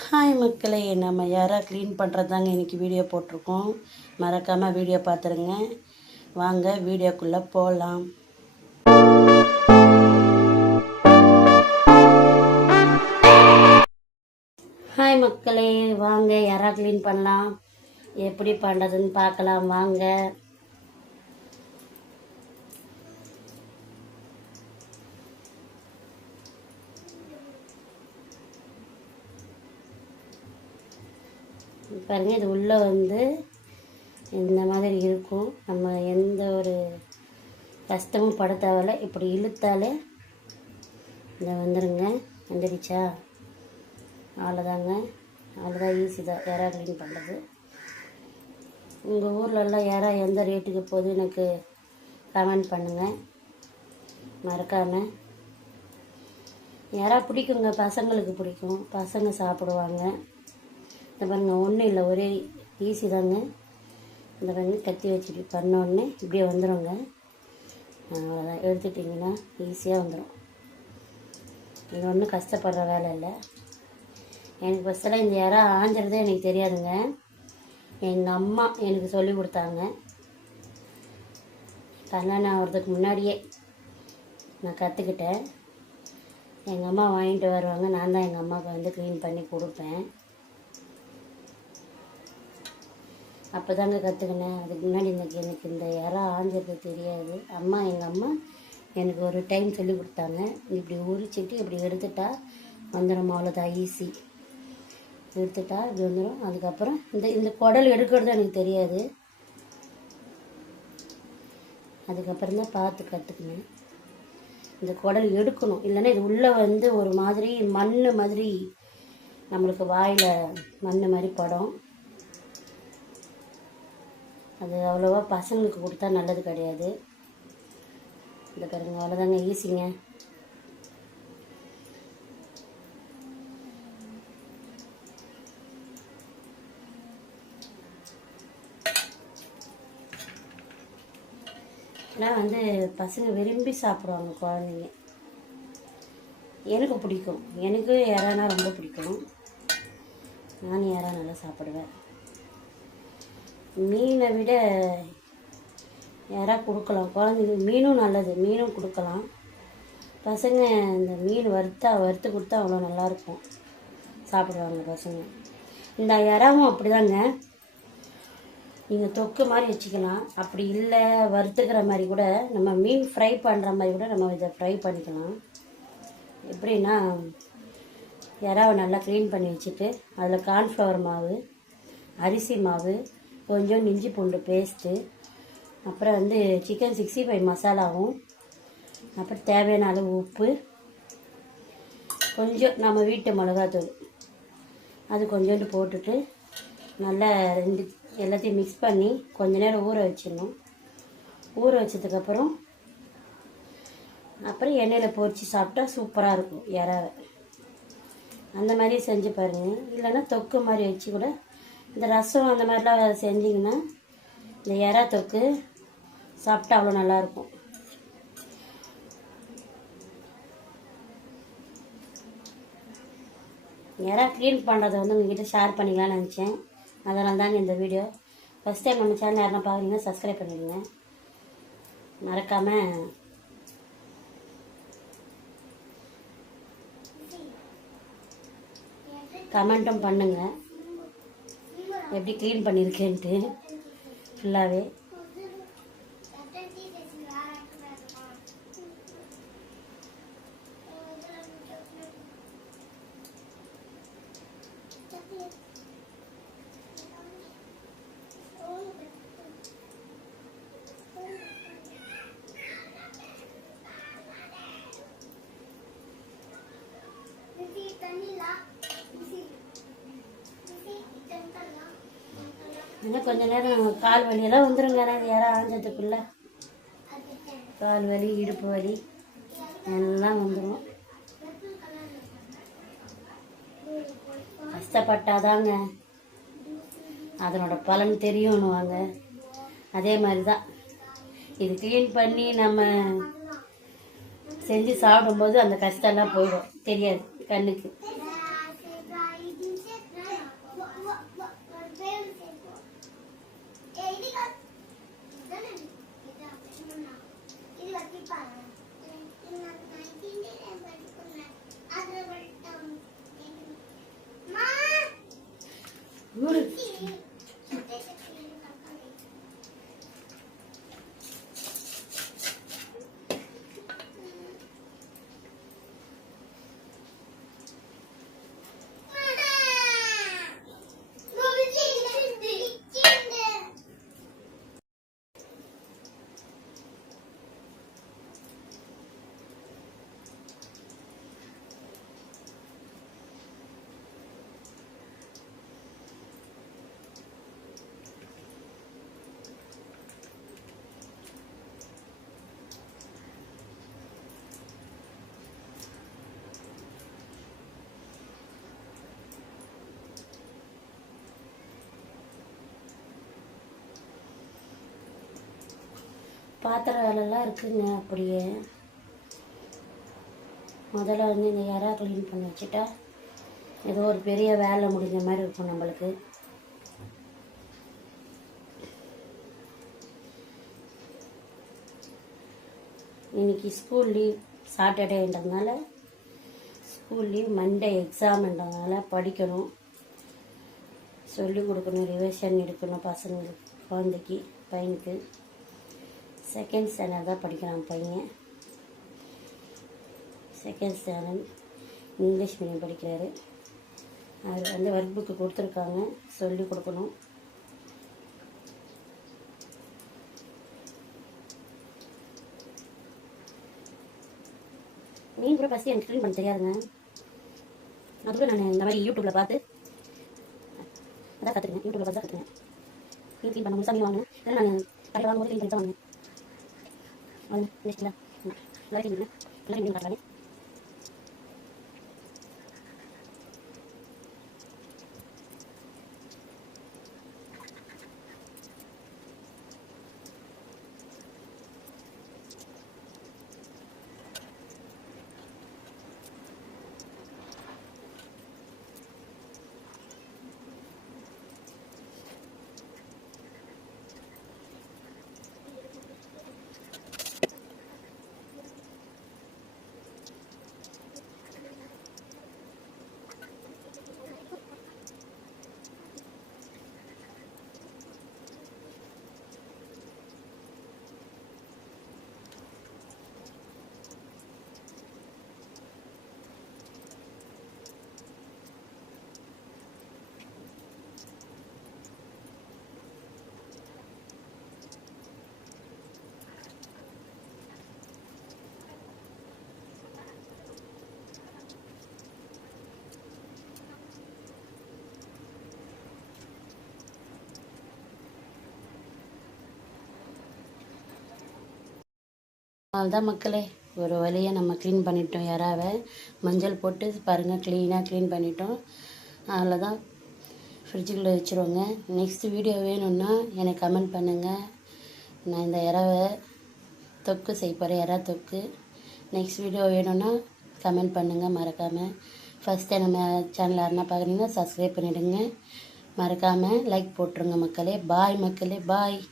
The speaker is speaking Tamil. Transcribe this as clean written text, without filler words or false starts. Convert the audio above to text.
ஹாய் மக்களே, நம்ம யாராக க்ளீன் பண்ணுறதாங்க இன்றைக்கி வீடியோ போட்டிருக்கோம். மறக்காமல் வீடியோ பார்த்துருங்க. வாங்க வீடியோக்குள்ளே போகலாம். ஹாய் மக்களே, வாங்க யாராக க்ளீன் பண்ணலாம், எப்படி பண்ணுறதுன்னு பார்க்கலாம் வாங்க. பாருங்க, இது உள்ளே இந்த மாதிரி இருக்கும். நம்ம எந்த ஒரு கஷ்டமும் பட தேவையில்ல. இப்படி இழுத்தாலே இதை வந்துடுங்க. வந்துடுச்சா? அவ்வளோதாங்க. அவ்வளோதான், ஈஸி தான் யாரா க்ளீன் பண்ணுறது. உங்கள் ஊர்லெலாம் யாரா எந்த ரேட்டுக்கு போகுது எனக்கு கமெண்ட் பண்ணுங்கள் மறக்காமல். யாரா பிடிக்குங்க, பசங்களுக்கு பிடிக்கும், பசங்க சாப்பிடுவாங்க. இந்த பாருங்க, ஒன்றும் இல்லை, ஒரே ஈஸி தாங்க. இந்த பாருங்க, கத்தி வச்சுட்டு பண்ணோடனே இப்படியே வந்துடுங்க. அவ்வளோதான், எடுத்துட்டிங்கன்னா ஈஸியாக வந்துடும். இது ஒன்றும் கஷ்டப்படுற வேலை இல்லை. எனக்கு ஃபஸ்ட்டெல்லாம் இந்த யாரா ஆஞ்சிறதே எனக்கு தெரியாதுங்க. எங்கள் அம்மா எனக்கு சொல்லி கொடுத்தாங்க. கல்யாணம் ஆகிறதுக்கு முன்னாடியே நான் கற்றுக்கிட்டேன். எங்கள் அம்மா வாங்கிட்டு வருவாங்க, நான் தான் எங்கள் அம்மாவுக்கு க்ளீன் பண்ணி கொடுப்பேன். அப்போ தாங்க கற்றுக்கினேன். அதுக்கு முன்னாடி எனக்கு இந்த இறா ஆஞ்சிறது தெரியாது. எங்கள் அம்மா எனக்கு ஒரு டைம் சொல்லி கொடுத்தாங்க. இப்படி உரிச்சிட்டு இப்படி எடுத்துட்டா வந்துடும். அவ்வளோதான், ஈஸி. எடுத்துட்டா இப்படி வந்துடும். அதுக்கப்புறம் இந்த குடல் எடுக்கிறது எனக்கு தெரியாது. அதுக்கப்புறம் தான் பார்த்து கற்றுக்கினேன். இந்த குடல் எடுக்கணும், இல்லைன்னா இது உள்ளே ஒரு மாதிரி மண் மாதிரி நம்மளுக்கு வாயில் மண் மாதிரி படம். அது அவ்வளோவா பசங்களுக்கு கொடுத்தா நல்லது கிடையாது. இந்த பாருங்க, அவ்வளோதாங்க, ஈஸிங்க. ஆனால் பசங்க விரும்பி சாப்பிடுவாங்க, குழந்தைங்க. எனக்கு பிடிக்கும், எனக்கு இறானா ரொம்ப பிடிக்கும். நானும் இறா நல்லா சாப்பிடுவேன். மீனை விட இறா கொடுக்கலாம் குழந்தைங்க. மீனும் நல்லது, மீனும் கொடுக்கலாம். பசங்க இந்த மீன் வறுத்து கொடுத்தா அவ்வளோ நல்லாயிருக்கும், சாப்பிடுவாங்க பசங்க. இந்த இறாவும் அப்படி தாங்க. நீங்கள் தொக்கு மாதிரி வச்சுக்கலாம். அப்படி இல்லை வறுத்துக்கிற மாதிரி கூட, நம்ம மீன் ஃப்ரை பண்ணுற மாதிரி கூட நம்ம இதை ஃப்ரை பண்ணிக்கலாம். எப்படின்னா, இறாவை நல்லா க்ளீன் பண்ணி வச்சுட்டு அதில் கார்ன்ஃப்ளவர் மாவு, அரிசி மாவு, கொஞ்சம் இஞ்சி பூண்டு பேஸ்ட்டு, அப்புறம் சிக்கன் 65 மசாலாவும், அப்புறம் தேவையான அளவு உப்பு, கொஞ்சம் நம்ம வீட்டு மிளகாத்தூள் அது கொஞ்சோண்டு போட்டுட்டு நல்லா எல்லாத்தையும் மிக்ஸ் பண்ணி கொஞ்ச நேரம் ஊற வச்சிடணும். ஊற வச்சதுக்கப்புறம் எண்ணெயில் பொரித்து சாப்பிட்டா சூப்பராக இருக்கும் இறாவை. அந்த மாதிரி செஞ்சு பாருங்கள். இல்லைன்னா தொக்கு மாதிரி வச்சு கூட, இந்த ரசம் அந்த மாதிரிலாம் செஞ்சிங்கன்னா இந்த இறா தொக்கு சாப்பிட்டா அவ்வளோ நல்லாயிருக்கும். இறா க்ளீன் பண்ணுறதை உங்ககிட்ட ஷேர் பண்ணிக்கலாம்னு நினச்சேன். அதனால தாங்க இந்த வீடியோ. ஃபஸ்ட் டைம் நம்ம சேனல் யாருன்னா பார்க்குறீங்கன்னா சப்ஸ்கிரைப் பண்ணிடுங்க மறக்காமல். கமெண்ட்டும் பண்ணுங்கள் எப்படி க்ளீன் பண்ணியிருக்கேன்ட்டு ஃபுல்லாகவே. இன்னும் கொஞ்ச நேரம் கால் வலியெல்லாம் வந்துருங்க. இது யாரும் ஆஞ்சதுக்குள்ள கால் வலி, இடுப்பு வலி எல்லாம் வந்துடும். கஷ்டப்பட்டாதாங்க அதனோட பலன் தெரியும்னுவாங்க. அதே மாதிரி தான் இது க்ளீன் பண்ணி நம்ம செஞ்சு சாப்பிடும்போது அந்த கஷ்டம்லாம் போயிடும், தெரியாது கண்ணுக்கு. ஊரு பாத்திர வேலைலாம் இருக்குங்க. அப்படியே முதல்ல வந்து இந்த இறா க்ளீன் பண்ணி வச்சுட்டா ஏதோ ஒரு பெரிய வேலை முடிஞ்ச மாதிரி இருக்கும் நம்மளுக்கு. இன்னைக்கு ஸ்கூல் லீவ், சாட்டர்டேன்றதுனால ஸ்கூல் லீவ், மண்டே எக்ஸாம்ன்றதுனால படிக்கணும், சொல்லிக் கொடுக்கணும், ரிவிஷன் எடுக்கணும் பசங்களுக்கு. குழந்தைக்கு, பையனுக்கு செகண்ட் ஸ்டாண்டர்ட் தான் படிக்கிறான் பையன். செகண்ட் ஸ்டாண்டர்ட் இங்கிலீஷ் மீடியம் படிக்கிறாரு. அவர் வந்து ஒர்க் புக்கு கொடுத்துருக்காங்க, சொல்லிக் கொடுக்கணும். மீன் கூட ஃபஸ்ட்டு எனக்கு க்ளீன் பண்ண தெரியாதுங்க. அதுக்கு நான் இந்த மாதிரி யூடியூப்பில் பார்த்து அதான் கற்றுக்குறேன். யூடியூப்பில் பார்த்து தான் கற்றுக்குறேன். மீன் க்ளீன் பண்ண முழுசாக மீன் வாங்கினேன். ஏன்னா நான் கடையில் வாங்கும்போது க்ளீன் பண்ணி தான் வாங்கினேன். வாங்க நெக்ஸ்ட்டில் எல்லாரும் க்ளீன் பண்ணேன். எல்லாரும் க்ளீன் காட்டுறாங்க. அதுதான் மக்களே, ஒரு வழியாக நம்ம க்ளீன் பண்ணிட்டோம். இறாவை மஞ்சள் போட்டு பாருங்கள், க்ளீன் பண்ணிட்டோம். அதில் தான் ஃப்ரிட்ஜுக்குள்ளே வச்சுருவோங்க. நெக்ஸ்ட் வீடியோ வேணும்னா எனக்கு கமெண்ட் பண்ணுங்கள். நான் இந்த இறாவை தொக்கு செய்ய போகிறேன், இறா தொக்கு. நெக்ஸ்ட் வீடியோ வேணும்னா கமெண்ட் பண்ணுங்கள் மறக்காமல். ஃபஸ்ட் டைம் நம்ம சேனல் யாருன்னா பார்க்குறீங்கன்னா சப்ஸ்கிரைப் பண்ணிவிடுங்க. மறக்காமல் லைக் போட்டுருங்க மக்களே. பாய் மக்களே, பாய்.